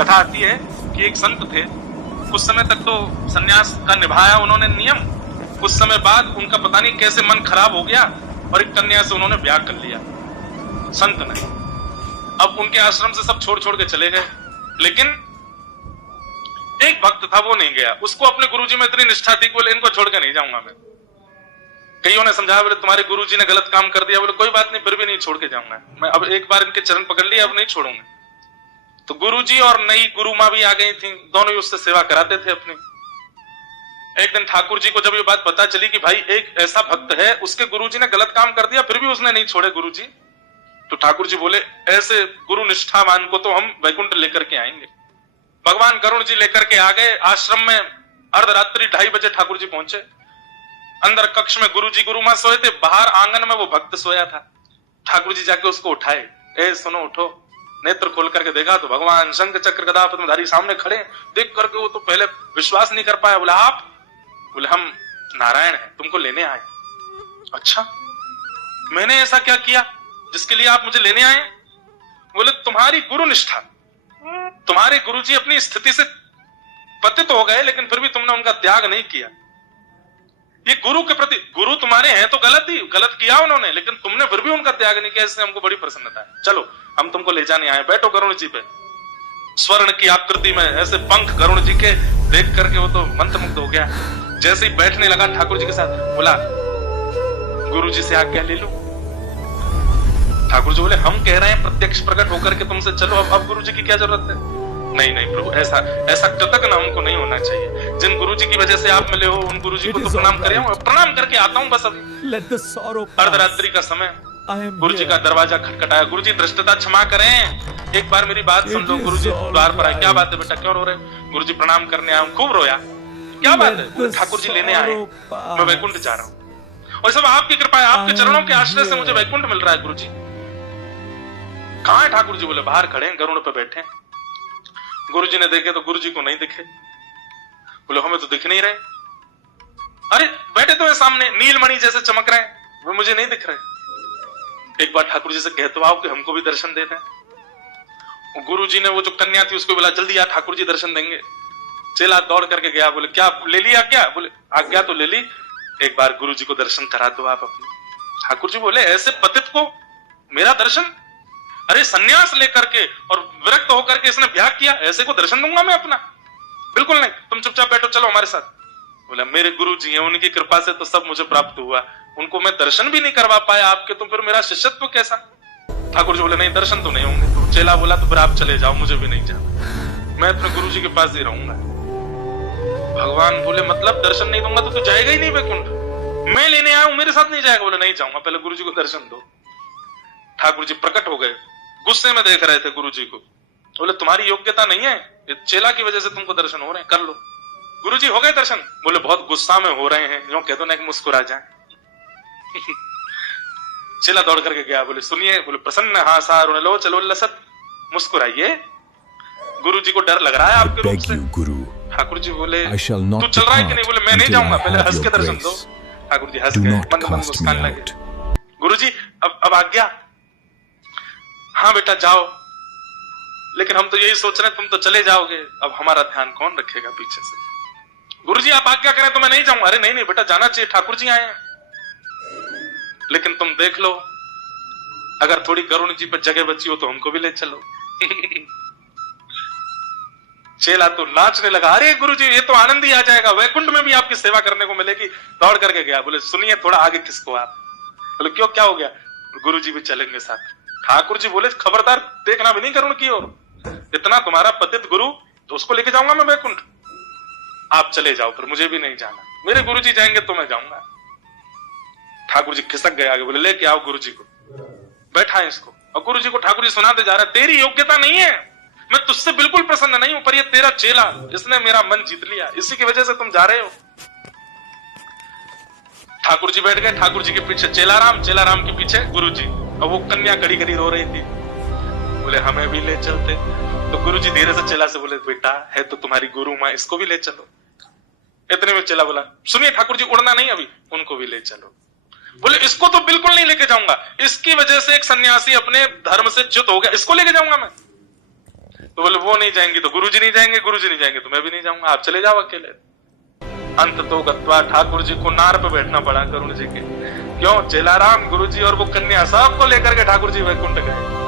कथा आती है कि एक संत थे, कुछ समय तक तो सन्यास का निभाया उन्होंने नियम, कुछ समय बाद उनका पता नहीं कैसे मन खराब हो गया और एक कन्या से उन्होंने ब्याह कर लिया संत ने। अब उनके आश्रम से सब छोड़ छोड़ के चले गए, लेकिन एक भक्त था वो नहीं गया, उसको अपने गुरुजी में इतनी निष्ठा थी, बोले इनको छोड़ के नहीं जाऊंगा मैं। कईयों ने समझाया, बोले तुम्हारे गुरुजी ने गलत काम कर दिया, बोले कोई बात नहीं, फिर भी नहीं छोड़ के जाऊंगा मैं, अब एक बार इनके चरण पकड़ लिए, अब नहीं छोड़ूंगा। तो गुरुजी और नई गुरु मां भी आ गई थी, दोनों ही उससे सेवा कराते थे अपनी। एक दिन ठाकुर जी को जब ये बात पता चली कि भाई एक ऐसा भक्त है, उसके गुरुजी ने गलत काम कर दिया, फिर भी उसने नहीं छोड़े गुरुजी, तो ठाकुर जी बोले ऐसे गुरु निष्ठावान को तो हम वैकुंठ लेकर के आएंगे। भगवान करुण जी लेकर के आ गए आश्रम में। अर्धरात्रि 2:30 बजे ठाकुर जी पहुंचे। अंदर कक्ष में गुरुजी गुरु मां सोए थे, बाहर आंगन में वो भक्त सोया था। ठाकुर जी जाके उसको उठाए, ए सुनो उठो। नेत्र खोल करके देखा तो भगवान शंख चक्र गदा पद्मधारी सामने खड़े। देख करके वो तो पहले विश्वास नहीं कर पाया, बोला आप? बोले हम नारायण हैं, तुमको लेने आए। अच्छा, मैंने ऐसा क्या किया जिसके लिए आप मुझे लेने आए? बोले तुम्हारी गुरु निष्ठा, तुम्हारे गुरुजी अपनी स्थिति से पतित हो गए, लेकिन फिर भी तुमने उनका त्याग नहीं किया। ये गुरु के प्रति, गुरु तुम्हारे हैं तो गलत किया उन्होंने, लेकिन तुमने फिर भी उनका त्याग नहीं किया, इससे हमको बड़ी प्रसन्नता है। चलो हम तुमको ले जाने आए, बैठो गरुण जी पे। स्वर्ण की आकृति में ऐसे पंख गरुण जी के देख करके वो तो मंत्रमुग्ध हो गया। जैसे ही बैठने लगा ठाकुर जी के साथ, बोला गुरु जी से आज्ञा ले लो। ठाकुर जी बोले हम कह रहे हैं प्रत्यक्ष प्रकट होकर के तुमसे चलो, अब गुरु जी की क्या जरूरत है? नहीं नहीं प्रभु, ऐसा कृतज्ञ हमको नहीं होना चाहिए। जिन गुरु जी की वजह से आप मिले हो उन गुरु जी को तो प्रणाम करे हूं, प्रणाम करके आता हूं बस अभी। अर्धरात्रि का समय, गुरु जी का दरवाजा खटखटाया। गुरु जी धृष्टता क्षमा करें, एक बार मेरी बात सुन लो। गुरु जी द्वार पर आए, क्या बात है बेटा, क्यों रो रहे? गुरु जी प्रणाम करने आया हूं, खूब रोया। क्या बात है? ठाकुर जी लेने आए, मैं वैकुंठ जा रहा हूं और सब आपकी कृपा है, आपके चरणों के आश्रय से मुझे वैकुंठ मिल रहा है। गुरु जी कहां है ठाकुर जी? बोले बाहर खड़े हैं, गरुड़ पे बैठे। गुरु जी ने देखे तो गुरु जी को नहीं दिखे। बोले हमें तो दिख नहीं रहे। अरे बैठे तो है सामने, नीलमणि जैसे चमक रहे हैं, वो मुझे नहीं दिख रहे। एक बार ठाकुर जी से कह तो आओ कि हमको भी दर्शन दे दें। गुरु जी ने वो जो कन्या थी उसको बोला जल्दी आ, ठाकुर जी दर्शन देंगे। चेला दौड़ करके गया, बोले क्या ले लिया क्या? बोले आज्ञा तो ले ली, एक बार गुरु जी को दर्शन करा दो आप अपने। ठाकुर जी बोले ऐसे पतित को मेरा दर्शन? अरे सन्यास लेकर के और विरक्त होकर के इसने ब्याह किया, ऐसे को दर्शन दूंगा मैं अपना? बिल्कुल नहीं, तुम चुपचाप बैठो, चलो हमारे साथ। बोला मेरे गुरु जी हैं, उनकी कृपा से तो सब मुझे प्राप्त हुआ, उनको मैं दर्शन भी नहीं करवा पाया आपके, तो फिर मेरा शिष्यत्व कैसा? ठाकुर जी बोले नहीं दर्शन तो नहीं होंगे। तो चेला बोला तो फिर आप चले जाओ, मुझे भी नहीं जाना, मैं अपने गुरु जी के पास ही रहूंगा। भगवान बोले मतलब दर्शन नहीं दूंगा तो तू जाएगा ही नहीं वैकुंठ? मैं लेने आया हूं, मेरे साथ नहीं जाएगा? बोले नहीं जाऊंगा, पहले गुरु जी को दर्शन दो। ठाकुर जी प्रकट हो गए, गुस्से में देख रहे थे गुरु जी को। बोले तुम्हारी योग्यता नहीं है, ये चेला की वजह से तुमको दर्शन हो रहे हैं, कर लो। गुरु जी हो गए दर्शन? बोले बहुत गुस्सा में हो रहे हैं, यूं कह दो ना कि मुस्कुरा जाए। चेला दौड़ करके गया, बोले सुनिए, बोले प्रसन्न हासा लो चलो लसत, मुस्कुराइए, गुरु जी को डर लग रहा है आपके रूप से। ठाकुर जी बोले तू चल रहा है कि नहीं? बोले मैं नहीं जाऊंगा, पहले हंस के दर्शन दो। ठाकुर जी हंस के मंद मंद मुस्कान लगे। गुरु जी अब आज्ञा? हाँ बेटा जाओ, लेकिन हम तो यही सोच रहे हैं तुम तो चले जाओगे, अब हमारा ध्यान कौन रखेगा पीछे से? गुरु जी आप आज्ञा करें तो मैं नहीं जाऊंगा। अरे नहीं नहीं बेटा जाना चाहिए, ठाकुर जी आए हैं। लेकिन तुम देख लो, अगर थोड़ी करुण जी पर जगह बची हो तो हमको भी ले चलो। चेला तो नाचने लगा, अरे गुरु जी ये तो आनंद ही आ जाएगा, वैकुंठ में भी आपकी सेवा करने को मिलेगी। दौड़ करके गया, बोले सुनिए थोड़ा आगे किसको आप? बोले क्यों, क्या हो गया? गुरु जी भी चलेंगे साथ। ठाकुर जी बोले खबरदार देखना भी नहीं करुण की ओर, इतना तुम्हारा पतित गुरु, तो उसको लेके जाऊंगा मैं वैकुंठ? आप चले जाओ, फिर मुझे भी नहीं जाना, मेरे गुरु जी जाएंगे तो मैं जाऊंगा। ठाकुर जी खिसक गए आगे, बोले लेके आओ गुरु जी को, बैठा है इसको। और गुरु जी को ठाकुर जी सुनाते जा रहे, तेरी योग्यता नहीं है, मैं तुझसे बिल्कुल प्रसन्न नहीं हूं, पर ये तेरा चेला, इसने मेरा मन जीत लिया, इसी की वजह से तुम जा रहे हो। ठाकुर जी बैठ गए, ठाकुर जी के पीछे चेलाराम, चेलाराम के पीछे गुरु जी, और वो कन्या कड़ी कड़ी रो रही थी। बोले हमें भी ले चलते। तो गुरु जी धीरे से चेला से बोले बेटा है तो तुम्हारी गुरु माँ, इसको भी ले चलो। इतने में चेला बोला सुनिए ठाकुर जी उड़ना नहीं अभी, उनको भी ले चलो। बोले इसको तो बिल्कुल नहीं लेके जाऊंगा, इसकी वजह से एक सन्यासी अपने धर्म से च्युत हो गया, इसको लेके जाऊंगा मैं? तो बोले वो नहीं जाएंगी तो गुरुजी नहीं जाएंगे, गुरुजी नहीं जाएंगे तो मैं भी नहीं जाऊंगा, आप चले जाओ अकेले। अंत तो गत्वा ठाकुर जी को नार पे बैठना पड़ा करुण जी के। क्यों? चेलाराम, गुरुजी और वो कन्या सबको लेकर के ठाकुर जी वैकुंठ गए।